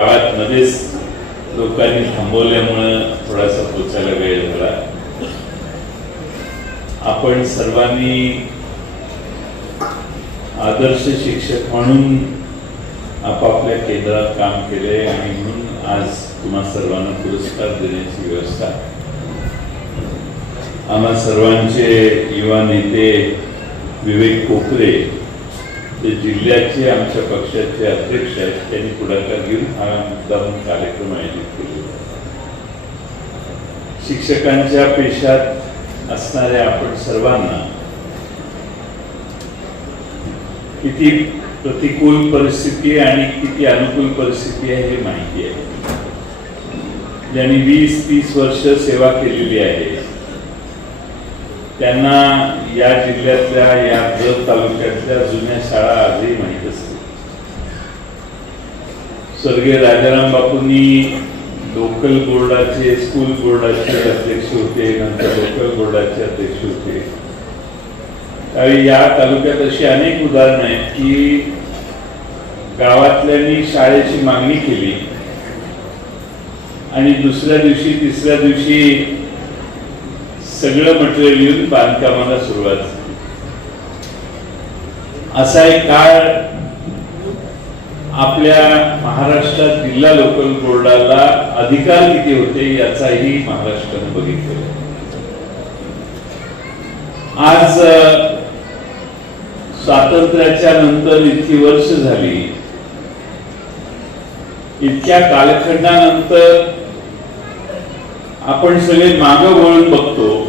गावात मध्येच लोकांनी थांबवल्यामुळं थोडासा पोचायला वेळ झाला. आपण सर्वांनी आदर्श शिक्षक म्हणून आपापल्या केंद्रात काम केले आणि म्हणून आज तुम्हा सर्वांना पुरस्कार देण्याची व्यवस्था. आम्हा सर्वांचे युवा नेते विवेक कोकरे ते जिल्ह्याचे आमच्या पक्षाचे अध्यक्ष आहेत त्यांनी पुढाकार घेऊन हा मुद्दाम कार्यक्रम आयोजित केलेला शिक्षकांच्या पेशात असणाऱ्या आपण सर्वांना किती प्रतिकूल परिस्थिती आणि किती अनुकूल परिस्थिती आहे हे माहिती आहे. ज्यांनी वीस तीस वर्ष सेवा केलेली आहे त्यांना या जिल्ह्यातल्या या जत तालुक्यातल्या जुन्या शाळा आजही माहीत असतील. स्वर्गीय राजाराम बापूंनी लोकल बोर्डाचे स्कूल बोर्डाचे अध्यक्ष होते नंतर लोकल बोर्डाचे अध्यक्ष होते. त्यावेळी या तालुक्यात अशी अनेक उदाहरणं आहेत की गावातल्यांनी शाळेची मागणी केली आणि दुसऱ्या दिवशी तिसऱ्या दिवशी सगळं मटेरियल येऊन बांधकामाला सुरुवात झाली. असा एक काळ आपल्या महाराष्ट्रात जिल्हा लोकल बोर्डाला अधिकार किती होते याचाही महाराष्ट्रात बघितलेला आज स्वातंत्र्याच्या नंतर इतकी वर्ष झाली. इतक्या कालखंडानंतर आपण सगळे मागं वळून बघतो.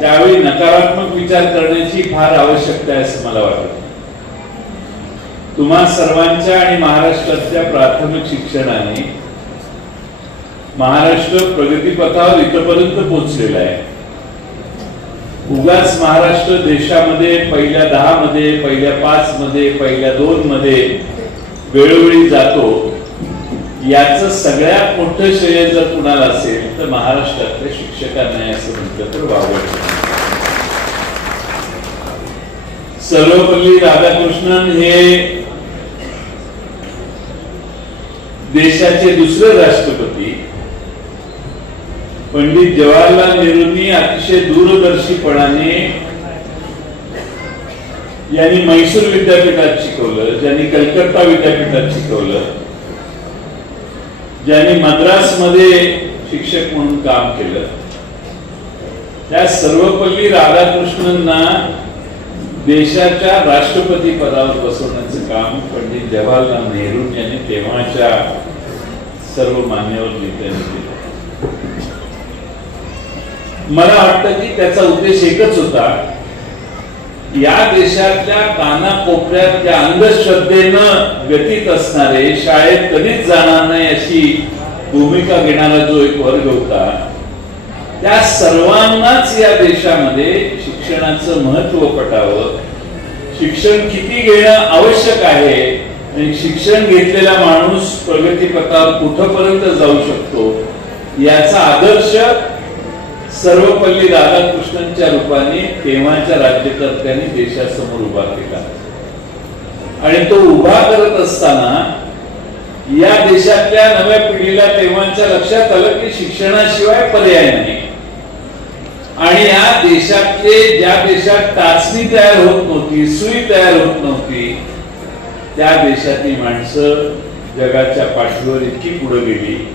त्यावेळी नकारात्मक विचार करण्याची फार आवश्यकता आहे असं मला वाटत. तुम्हा सर्वांच्या आणि महाराष्ट्रातल्या प्राथमिक शिक्षणाने महाराष्ट्र प्रगतीपथावर इथपर्यंत पोहोचलेला आहे. उगाच महाराष्ट्र देशामध्ये पहिल्या दहा मध्ये पहिल्या पाच मध्ये पहिल्या दोन मध्ये वेळोवेळी जातो. याच सगळ्यात मोठं श्रेय जर कुणाला असेल तर महाराष्ट्रातल्या शिक्षकांना असं म्हटलं तर वावड सर्वपल्ली राधाकृष्णन हे देशाचे दुसरे राष्ट्रपती. पंडित जवाहरलाल नेहरूंनी अतिशय दूरदर्शीपणाने यांनी मैसूर विद्यापीठात शिकवलं ज्यांनी कलकत्ता विद्यापीठात शिकवलं. ज्यांनी मद्रासमध्ये शिक्षक म्हणून काम केलं. त्या सर्वपल्ली राधाकृष्णांना देशाच्या राष्ट्रपती पदावर बसवण्याचं काम पंडित जवाहरलाल नेहरू यांनी तेव्हाच्या सर्व मान्यवर नेत्यांनी केलं. मला वाटतं की त्याचा उद्देश एकच होता या देशातल्या कानाकोपऱ्यातल्या अंधश्रद्धेनं व्यतीत असणारे शाळेत कधीच जाणार नाही अशी भूमिका घेणारा जो एक वर्ग होता त्या सर्वांनाच या देशामध्ये शिक्षणाचं महत्त्व पटावं. शिक्षण किती घेणं आवश्यक आहे आणि शिक्षण घेतलेला माणूस प्रगतीपथावर कुठपर्यंत जाऊ शकतो याचा आदर्श सर्वपल्ली राधाकृष्णनच्या रूपाने तेव्हाच्या राज्यकर्त्यांनी देशासमोर उभा केला. आणि तो उभा करत असताना या देशातल्या नव्या पिढीला तेव्हाच्या लक्षात आलं की शिक्षणाशिवाय पर्याय नाही. आणि या देशातले ज्या देशात टाचणी तयार होत नव्हती सुई तयार होत नव्हती त्या देशातली माणसं जगाच्या पाठीवर इतकी पुढे गेली.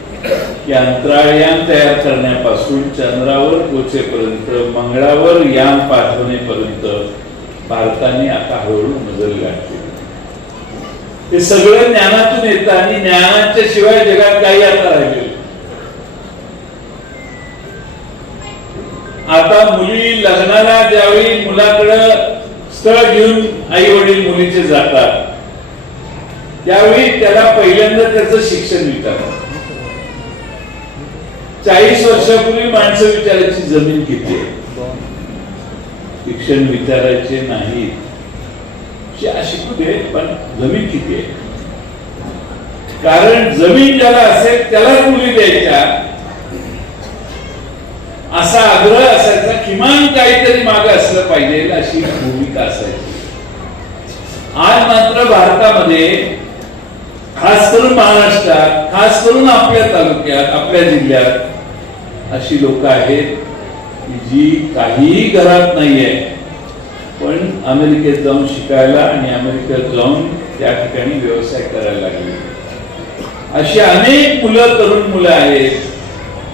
की अंतराळयान तयार करण्यापासून चंद्रावर पोचेपर्यंत मंगळावर यान पाठवणेपर्यंत भारताने आता हळूहळू मजल गाठली. हे सगळं ज्ञानातून येतं आणि ज्ञानाच्या शिवाय जगात काही आता राहिले आता मुली लग्नाला ज्यावेळी मुलाकडं स्थळ घेऊन आई वडील मुलीचे जातात त्यावेळी त्याला पहिल्यांदा त्याचं शिक्षण विचारतात चाळीस वर्षापूर्वी माणसं विचारायची जमीन किती आहे? शिक्षण विचारायचे नाही. अशी कुठे पण जमीन किती आहे? कारण जमीन ज्याला असेल त्याला मुली द्यायच्या. असा आग्रह असायचा किमान काहीतरी माग असलं पाहिजे अशी भूमिका असायची. आज मात्र भारतामध्ये खास करून महाराष्ट्रात खास करून आपल्या तालुक्यात आपल्या जिल्ह्यात अशी लोक आहेत की जी काहीही घरात नाहीये. पण अमेरिकेत जाऊन शिकायला आणि अमेरिकेत जाऊन त्या ठिकाणी व्यवसाय करायला लागले. अशी अनेक मुलं तरुण मुलं आहेत.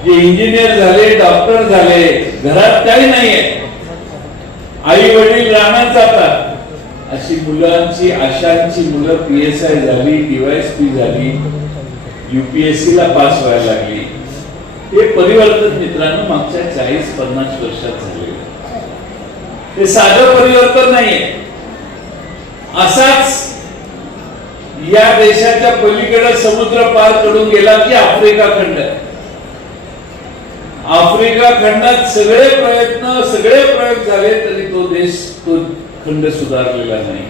जे इंजिनियर झाले डॉक्टर झाले घरात काही नाहीये. आई वडील रानात जातात. अशी मुलांची आशांची मुलं पी एस आय झाली डीवायएसपी झाली युपीएससी ला पास व्हायला लागली. हे परिवर्तन मित्रांनो मागच्या चाळीस पन्नास वर्षात झाले. हे साधं परिवर्तन नाहीये. असाच या देशाच्या पलीकडे समुद्र पार करून गेला की आफ्रिका खंड आफ्रिका खंडात सगळे प्रयत्न सगळे प्रयोग झाले तरी तो देश तो खंड सुधारलेला नाही.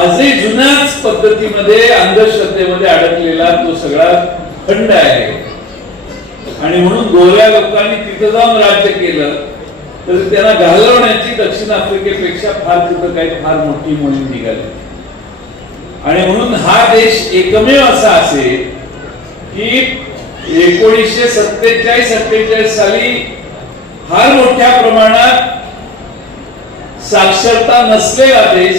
आजही जुन्याच पद्धतीमध्ये अंधश्रद्धेमध्ये अडकलेला तो सगळा खंड आहे. आणि म्हणून गोऱ्या लोकांनी तिथं जाऊन राज्य केलं तर त्यांना घालवण्याची दक्षिण आफ्रिकेपेक्षा फार तिथं काही फार मोठी मोहीम निघाली. आणि म्हणून हा देश एकमेव असा असेल की एकोणीसशे सत्तेचाळीस सत्तेचाळीस साली फार मोठ्या प्रमाणात साक्षरता नसलेला देश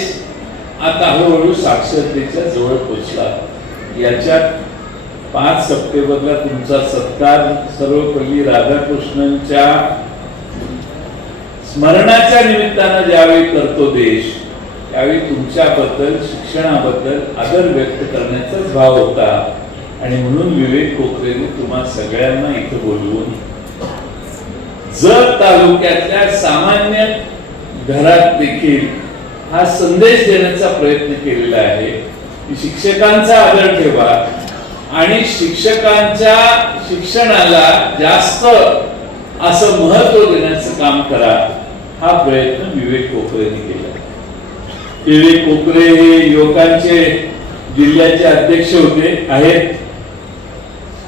आता हळूहळू साक्षरतेच्या जवळ पोचला. याच्यात पाच सप्टेंबरला तुमचा सत्कार सर्वपल्ली राधाकृष्णनच्या स्मरणाच्या निमित्तानं ज्यावेळी करतो देश त्यावेळी तुमच्याबद्दल शिक्षणाबद्दल आदर व्यक्त करण्याचाच भाव होता. आणि म्हणून विवेक कोकरेने तुम्हा सगळ्यांना इथं बोलवून जर तालुक्यातल्या सामान्य घरात देखील हा संदेश देण्याचा प्रयत्न केलेला आहे. की शिक्षकांचा आदर ठेवा. आणि शिक्षकांच्या शिक्षणाला जास्त असं महत्त्व देण्याचं काम करा हा प्रयत्न विवेक कोकरेने केला. विवेक कोकरे हे युवकांचे जिल्ह्याचे अध्यक्ष होते आहेत.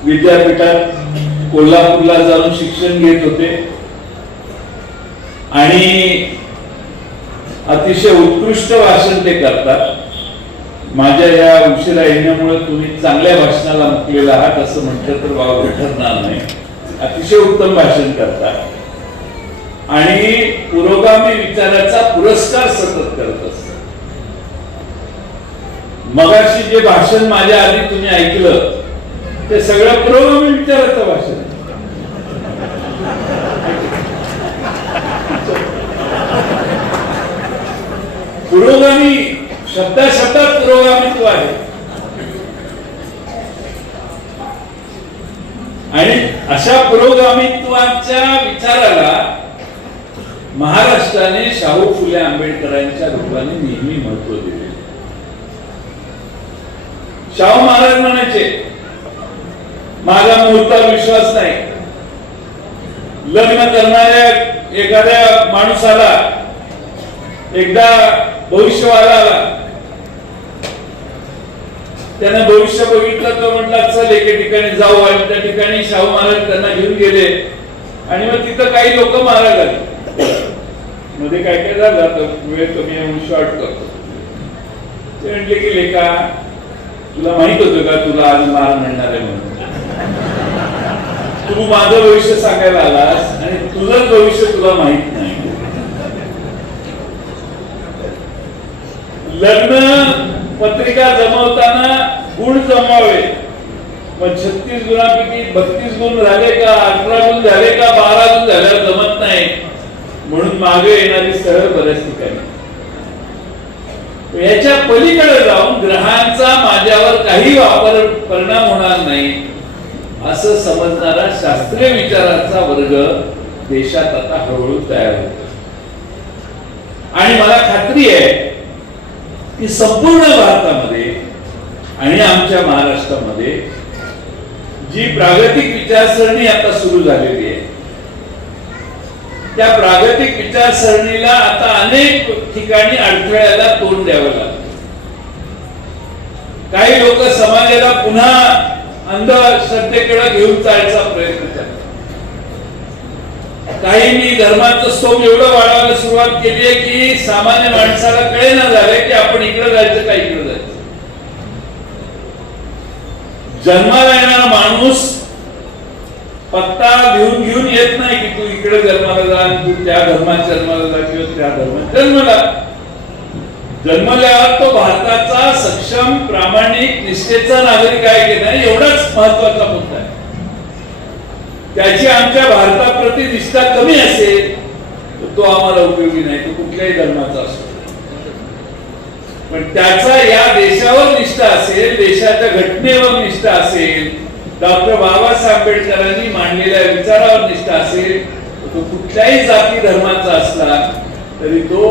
विद्यापीठात कोल्हापूरला जाऊन शिक्षण घेत होते. आणि अतिशय उत्कृष्ट भाषण ते करतात. माझ्या या उशिरा येण्यामुळे तुम्ही चांगल्या भाषणाला मुकलेला आहात असं म्हटलं तर बाबा ठरणार नाही. अतिशय उत्तम भाषण करतात आणि पुरोगामी विचाराचा पुरस्कार सतत करत असतात मगाशी जे भाषण माझ्या आधी तुम्ही ऐकलं ते सगळं पुरोगामी विचाराचं भाषण. पुरोगामी शब्दा शब्दात पुरोगामित्व आहे. आणि अशा पुरोगामित्वाच्या विचाराला महाराष्ट्राने शाहू फुले आंबेडकरांच्या रूपाने नेहमी महत्त्व दिले. शाहू महाराज म्हणायचे माझा मुहूर्ता विश्वास नाही. लग्न करणाऱ्या एखाद्या माणसाला एकदा भविष्यवाला आला त्यांना भविष्य बघितलं तो म्हटला चल एके ठिकाणी जाऊ. आणि त्या ठिकाणी शाहू महाराज त्यांना घेऊन गेले. आणि मग तिथं काही लोक मारायला लागले. मध्ये काय काय झालं तर वेळ कमी आहे शॉर्ट करतो. ते म्हटले की लेखा तुला माहीत होतं का? तुला आज मार म्हणणार आहे म्हणून. तू माझं भविष्य सांगायला आलास आणि तुझं भविष्य तुला माहीत नाही. लग्न पत्रिका जमवताना गुण जमावे. पण छत्तीस गुणापैकी बत्तीस गुण झाले का अठरा गुण झाले का बारा गुण झाल्यावर जमत नाही. म्हणून मागे येणारी सरळ बऱ्याच ठिकाणी याच्या पलीकडे जाऊन ग्रहांचा माझ्यावर काही वापर परिणाम होणार नाही. असं समजणारा शास्त्रीय विचारांचा वर्ग देशात आता हळूहळू तयार होतो. आणि मला खात्री आहे की संपूर्ण भारतामध्ये आणि आमच्या महाराष्ट्रामध्ये जी प्रागतिक विचारसरणी आता सुरू झालेली आहे त्या प्रागतिक विचारसरणीला आता अनेक ठिकाणी अडथळ्याला तोंड द्यावं लागतं. काही लोक समाजाला पुन्हा अंधश्रद्धेकडे घेऊन जायचा प्रयत्न करतात. काहींनी धर्माचं स्तोम एवढं वाढवायला सुरुवात केली आहे की सामान्य माणसाला कळे ना झालंय की आपण इकडे जायचं का इकडे जायचं. जन्माला येणारा माणूस पत्ता घेऊन घेऊन येत नाही की तू इकडे जन्माला जा तू त्या धर्मात जन्माला जा किंवा त्या धर्मात जन्मला. जन्मल्यावर तो भारताचा सक्षम प्रामाणिक निष्ठेचा नागरिक आहे की नाही एवढाच महत्त्वाचा मुद्दा आहे. त्याची आमच्या भारताप्रती निष्ठा कमी असेल तर तो आम्हाला उपयोगी नाही तो कुठल्याही धर्माचा असतो पण त्याचा या देशावर निष्ठा असेल देशाच्या घटनेवर निष्ठा असेल डॉक्टर बाबासाहेब आंबेडकरांनी मांडलेल्या विचारावर निष्ठा असेल तो कुठल्याही जाती धर्माचा असला तरी तो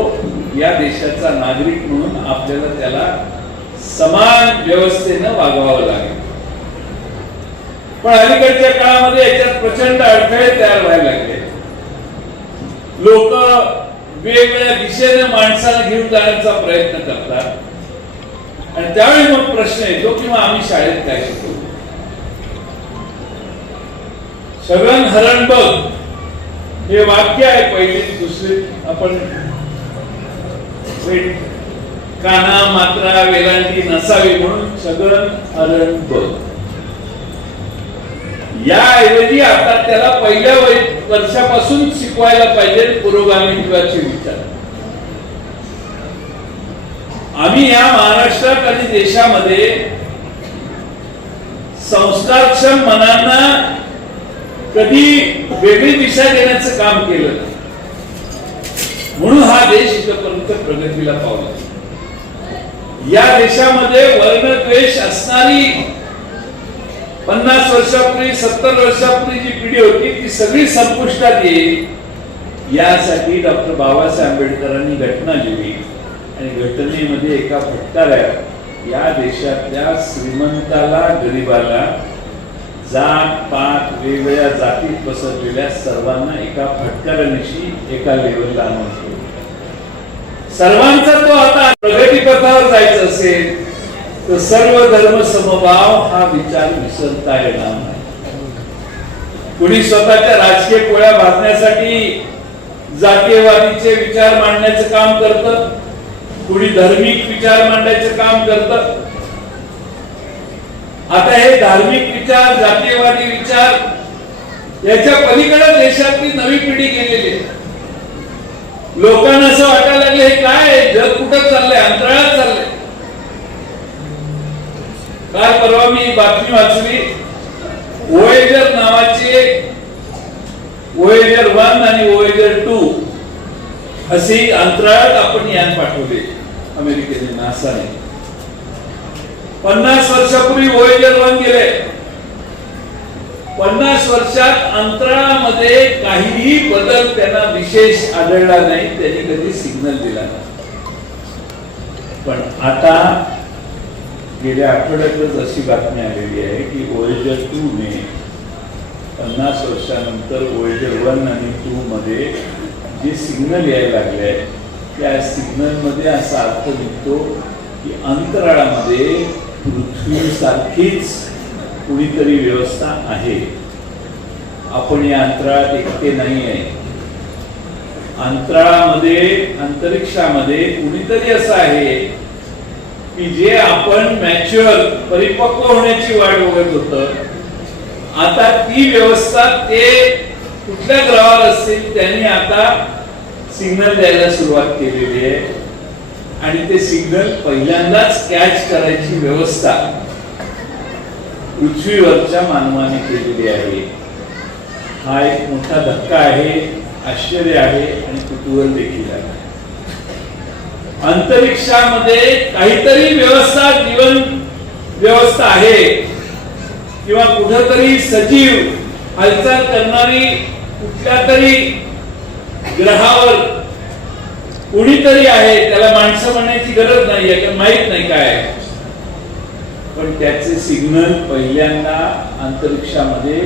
या देशाचा नागरिक म्हणून आपल्याला त्याला समान व्यवस्थेनं वागवावं लागेल. पण अलीकडच्या काळामध्ये याच्यात प्रचंड अडथळे तयार व्हायला लागले. लोक वेगवेगळ्या दिशेने माणसाला घेऊन जाण्याचा प्रयत्न करतात. आणि त्यावेळी मग प्रश्न येतो किंवा आम्ही शाळेत काय शिकतो सगळं हरण बघ. हे वाक्य आहे पहिली दुसरी. आपण काना मात्रा वेलांटी नसावी म्हणून सगळं हरण बघ. याऐवजी आता त्याला पहिल्या वर्षापासून शिकवायला पाहिजे पुरोगामित्वाचे विचार. आम्ही या महाराष्ट्रात आणि देशामध्ये संस्कारक्षम मनांना कधी वेगळी दिशा देण्याचं काम केलं म्हणून हा देश इथपर्यंत प्रगतीला पावला. या देशामध्ये वर्णद्वेष असणारी पन्नास वर्षापूर्वी सत्तर वर्षापूर्वी जी पिढी होती ती सगळी संपुष्टात येईल. यासाठी डॉक्टर बाबासाहेब आंबेडकरांनी घटना लिहिली. आणि घटनेमध्ये एका फटकाऱ्यात या देशातल्या श्रीमंताला गरीबाला जात पात वेगवेगळ्या जातीत पसरलेल्या सर्वांना एका फटकाऱ्यानिशी एका लेवलला आणून सर्वांचा तो आता प्रगतीपथावर जायचं असेल तर सर्व धर्म समभाव हा विचार विसरता येणार नाही. कुणी स्वतःच्या राजकीय पोळ्या भाजण्यासाठी जातीयवादीचे विचार मांडण्याचं काम करत? कुणी धार्मिक विचार मांडण्याचं काम करत? आता हे धार्मिक विचार जातीयवादी विचार याच्या पलीकडे देशातली नवी पिढी गेलेली आहे. लोकांना असं वाटायला लागलं हे काय जग कुठं चाललंय? अंतराळात चाललंय. काल परवा मी बातमी वाचली? ओएजर नावाचे ओएजर वन आणि ओएजर टू असे अंतराळात आपण यान पाठवले अमेरिकेने नासाने. पन्नास वर्षापूर्वी ओएजर वन गेले. पन्नास वर्षात अंतराळामध्ये काहीही बदल त्यांना विशेष आढळला नाही त्यांनी कधी सिग्नल दिला नाही. पण आता गेल्या आठवड्यातच अशी बातमी आलेली आहे की ओएजर टूने पन्नास वर्षानंतर ओएजर वन आणि टू मध्ये जे सिग्नल यायला लागले त्या सिग्नलमध्ये असा अर्थ निघतो की अंतराळामध्ये पृथ्वीसारखीच कुणीतरी व्यवस्था आहे. आपण या अंतराळात एकटे नाही आहे. अंतराळामध्ये अंतरिक्षामध्ये कुणीतरी असं आहे की जे आपण मॅच्युअर परिपक्व होण्याची वाट बघत होत आता ती व्यवस्था ते कुठल्या ग्रहावर असतील त्यांनी आता सिग्नल द्यायला सुरुवात केलेली आहे. आणि ते सिग्नल पहिल्यांदाच कॅच करायची व्यवस्था पृथ्वीवरच्या मानवाने केलेली आहे. हा एक मोठा धक्का आहे आश्चर्य आहे आणि कुतूहल देखील आहे. अंतरिक्षामध्ये काहीतरी व्यवस्था जीवन व्यवस्था आहे. किंवा कुठंतरी सजीव हालचाल करणारी कुठल्या तरी ग्रहावर कुणीतरी आहे त्याला माणसं म्हणण्याची गरज नाहीये कारण माहीत नाही काय पण त्याचे सिग्नल पहिल्यांदा अंतरिक्षामध्ये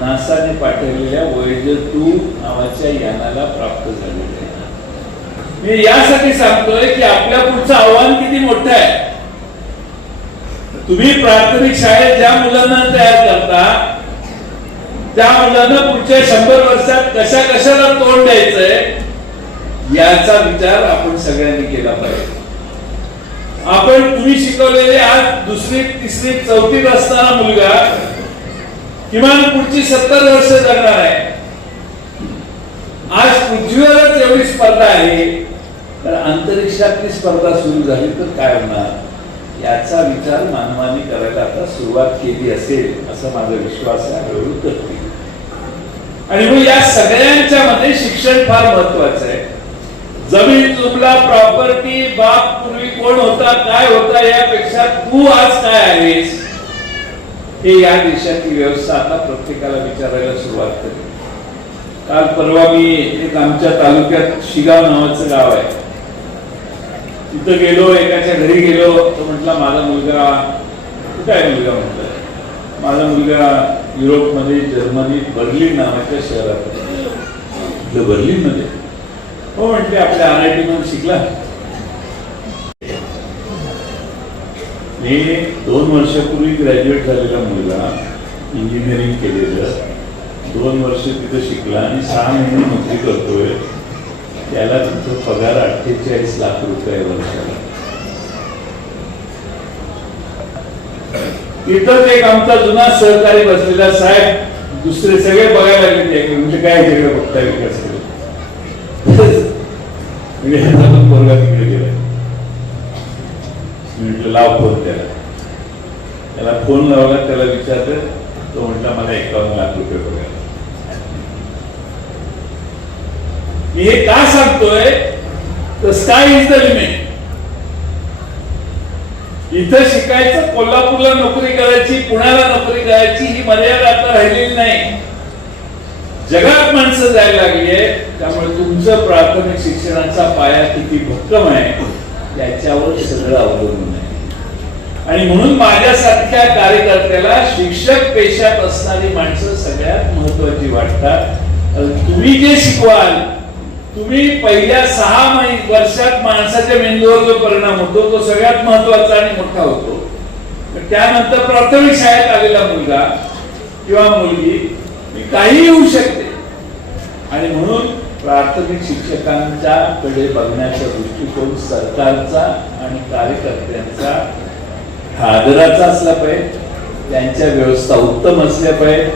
नासाने पाठवलेल्या वैद्य टू नावाच्या यानाला प्राप्त झालेले मी यासाठी सांगतोय की आपल्या पुढचं आव्हान किती मोठं आहे. तुम्ही प्राथमिक शाळेत ज्या मुलांना तयार करता त्या मुलांना पुढच्या शंभर वर्षात कशा कशाला तोंड द्यायचंय याचा विचार आपण सगळ्यांनी केला पाहिजे. आपण तुम्ही शिकवलेले आज दुसरी तिसरी चौथीत असताना मुलगा किमान पुढची सत्तर वर्ष जगणार आहे. आज पृथ्वीवरच एवढी स्पर्धा आहे. तर अंतरिक्षातली स्पर्धा सुरू झाली तर काय होणार? याचा विचार मानवाने करायला आता सुरुवात केली असेल असा माझा विश्वास आहे हळूहळू करते. आणि मग या सगळ्यांच्या मध्ये शिक्षण फार महत्वाचं आहे. जमीन जुमला प्रॉपर्टी बाप पूर्वी कोण होता काय होता यापेक्षा तू आज काय आहेस? हे या देशाची व्यवस्था आता प्रत्येकाला विचारायला सुरुवात करेल. काल परवा मी एक आमच्या तालुक्यात शिगाव नावाचं गाव आहे. तिथं गेलो एकाच्या घरी गेलो तो म्हटला माझा मुलगा कुठे आहे मुलगा? म्हटलं. माझा मुलगा युरोपमध्ये जर्मनीत बर्लिन नावाच्या शहरात आहे. हो म्हटले आपल्या आर आय टी मधून शिकला. मी दोन वर्षापूर्वी ग्रॅज्युएट झालेला मुलगा इंजिनिअरिंग केलेलं. दोन वर्ष तिथं शिकला आणि सहा महिने नोकरी करतोय. त्याला तिथं पगार अठ्ठेचाळीस लाख रुपये वर्षाला तिथंच एक आमचा जुना सहकारी बसलेला साहेब दुसरे सगळे बघायला लागले ते. म्हणजे काय सगळे बघताय विकास पोरगा तिकडे गेलाय. म्हटलं लाव फोन त्याला. त्याला फोन लावला त्याला विचारलं तो म्हटला मला एकावन्न लाख रुपये बघायला मी हे का सांगतोय? तर स्काय इज द लिमिट इथं शिकायचं कोल्हापूरला नोकरी करायची पुण्याला नोकरी करायची ही मर्यादा आता राहिलेली नाही. जगात माणसं जायला लागली आहे त्यामुळे तुमचं प्राथमिक शिक्षणाचा पाया किती भक्कम आहे त्याच्यावर सगळं अवलंबून आहे. आणि म्हणून माझ्यासारख्या कार्यकर्त्याला शिक्षक पेशात असणारी माणसं सगळ्यात महत्वाची वाटतात. तुम्ही जे शिकवाल तुम्ही पहिल्या सहा वर्षात माणसाच्या मेंदूवर जो परिणाम होतो तो सगळ्यात महत्त्वाचा आणि मोठा होतो. तर त्यानंतर प्राथमिक शाळेत आलेला मुलगा किंवा मुलगी मी काही होऊ शकते. आणि म्हणून प्राथमिक शिक्षकांच्या कडे बघण्याचा दृष्टिकोन सरकारचा आणि कार्यकर्त्यांचा आदराचा असला पाहिजे. त्यांच्या व्यवस्था उत्तम असल्या पाहिजे.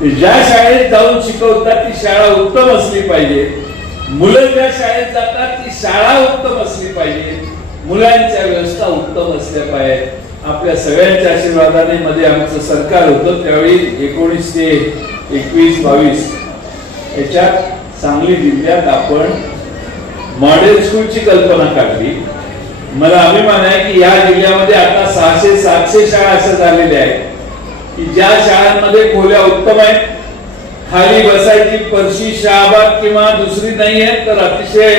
ते ज्या शाळेत जाऊन शिकवतात ती शाळा उत्तम असली पाहिजे. मुलं ज्या शाळेत जातात ती शाळा उत्तम असली पाहिजे. मुलांच्या व्यवस्था उत्तम असल्या पाहिजे आपल्या सगळ्यांच्या आशीर्वादाने मध्ये आमचं सरकार होतं त्यावेळी एकोणीस ते एकवीस बावीस. याच्यात सांगली जिल्ह्यात आपण मॉडेल स्कूलची कल्पना काढली. मला अभिमान आहे की या जिल्ह्यामध्ये आता सहाशे सातशे शाळा अशा झालेल्या आहेत. की ज्या शाळांमध्ये खोल्या उत्तम आहेत खाली बसायची परशी शहाबाद किंवा दुसरी नाही आहे तर अतिशय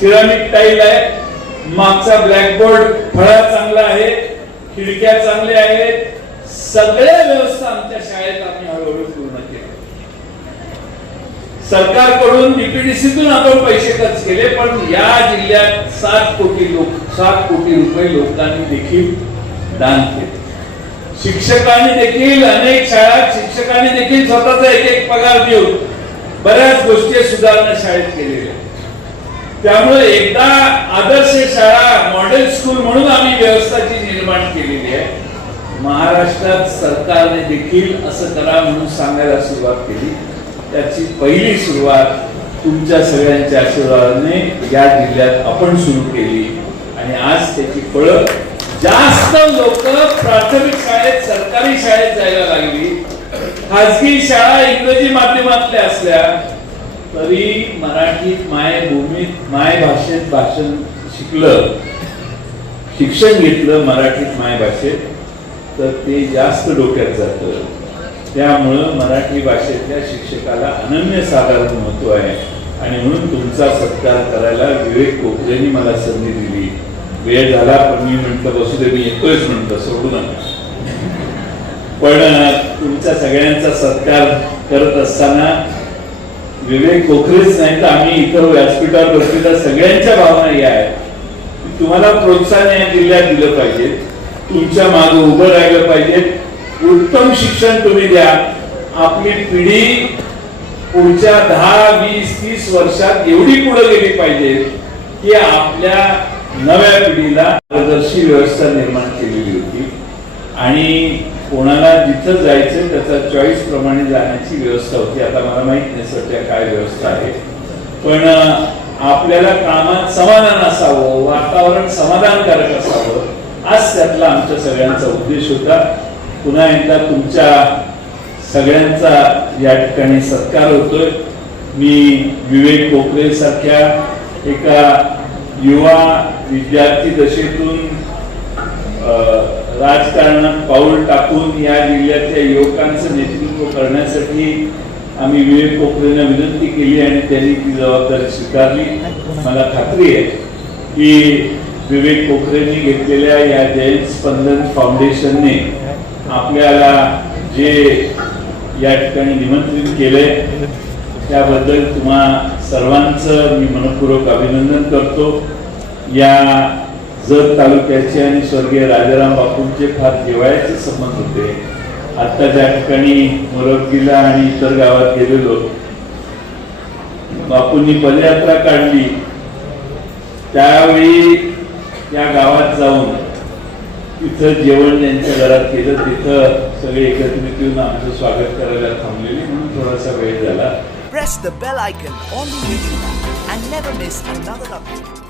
सिरामिक टाईल आहे. मागचा ब्लॅकबोर्ड फळा चांगला आहे खिडक्या चांगल्या आहेत. सगळ्या व्यवस्था आमच्या शाळेत आम्ही हळूहळू पूर्ण केल्या. सरकारकडून डीपीडीसीतून आपण पैसे खर्च केले पण या जिल्ह्यात सात कोटी लोक सात कोटी रुपये लोकांनी देखील दान केले. शिक्षकांनी देखील अनेक शाळात शिक्षकांनी देखील स्वतःचा एक एक पगार देऊन बऱ्याच गोष्टी सुधारणा शाळेत केलेल्या. त्यामुळे एकदा आदर्श शाळा मॉडेल स्कूल म्हणून आम्ही व्यवस्थाची निर्माण केलेली आहे. महाराष्ट्रात सरकारने देखील असं करा म्हणून सांगायला सुरुवात केली. त्याची पहिली सुरुवात तुमच्या सगळ्यांच्या आशीर्वादाने या जिल्ह्यात आपण सुरू केली. आणि आज त्याची फळं जास्त लोक प्राथमिक शाळेत सरकारी शाळेत जायला लागली. खाजगी शाळा इंग्रजी माध्यमातल्या असल्या तरी मराठीत मायभूमीत माय भाषेत भाषण शिकलं. शिक्षण घेतलं मराठीत माय भाषेत तर ते जास्त डोक्यात जातं. त्यामुळं मराठी भाषेतल्या शिक्षकाला अनन्यसाधारण महत्त्व आहे. आणि म्हणून तुमचा सत्कार करायला विवेक कोकरेंनी मला संधी दिली. वेळ झाला पण मी म्हटलं बसू दे मी येतोयच म्हणतो सोडू नका. पण तुमच्या सगळ्यांचा सत्कार करत असताना विवेक कोकरेच नाही तर आम्ही इतर व्यासपीठावर बसलेल्या सगळ्यांच्या भावना या आहेत. तुम्हाला प्रोत्साहन या जिल्ह्यात दिलं पाहिजे. तुमच्या मागे उभं राहिलं पाहिजे. उत्तम शिक्षण तुम्ही द्या. आपली पिढी पुढच्या दहा वीस तीस वर्षात एवढी पुढे गेली पाहिजे की आपल्या नव्या पिढीला पारदर्शी व्यवस्था निर्माण केलेली होती. आणि कोणाला जिथं जायचं त्याचा चॉईस प्रमाणे जाण्याची व्यवस्था होती. आता मला माहीत नाही सध्या काय व्यवस्था आहे. पण आपल्याला कामात समाधान असावं वातावरण समाधानकारक असावं आज त्यातला आमच्या सगळ्यांचा उद्देश होता. पुन्हा एकदा तुमच्या सगळ्यांचा या ठिकाणी सत्कार होतोय. मी विवेक कोकरे सारख्या एका युवा विद्यार्थी दशेतून राजकारणात पाऊल टाकून या जिल्ह्यातल्या युवकांचं नेतृत्व करण्यासाठी आम्ही विवेक कोकरेंना विनंती केली आणि त्यांनी ती जबाबदारी स्वीकारली. मला खात्री आहे की विवेक कोकरेंनी घेतलेल्या या जयंत स्पंदन फाउंडेशनने आपल्याला जे या ठिकाणी निमंत्रित केले त्याबद्दल तुम्हा सर्वांचं मी मनपूर्वक अभिनंदन करतो. या जत तालुक्याचे आणि स्वर्गीय राजाराम बापूंचे फार जेवायचे संबंध होते. आता ज्या ठिकाणी मोरबगीला आणि इतर गावात गेलेलो बापूंनी पदयात्रा काढली. त्यावेळी या गावात जाऊन तिथं जेवण त्यांच्या घरात केलं. तिथं सगळे एकत्रित येऊन आमचं स्वागत करायला थांबलेली. म्हणून थोडासा वेळ झाला. Press the bell icon on the YouTube and never miss another update.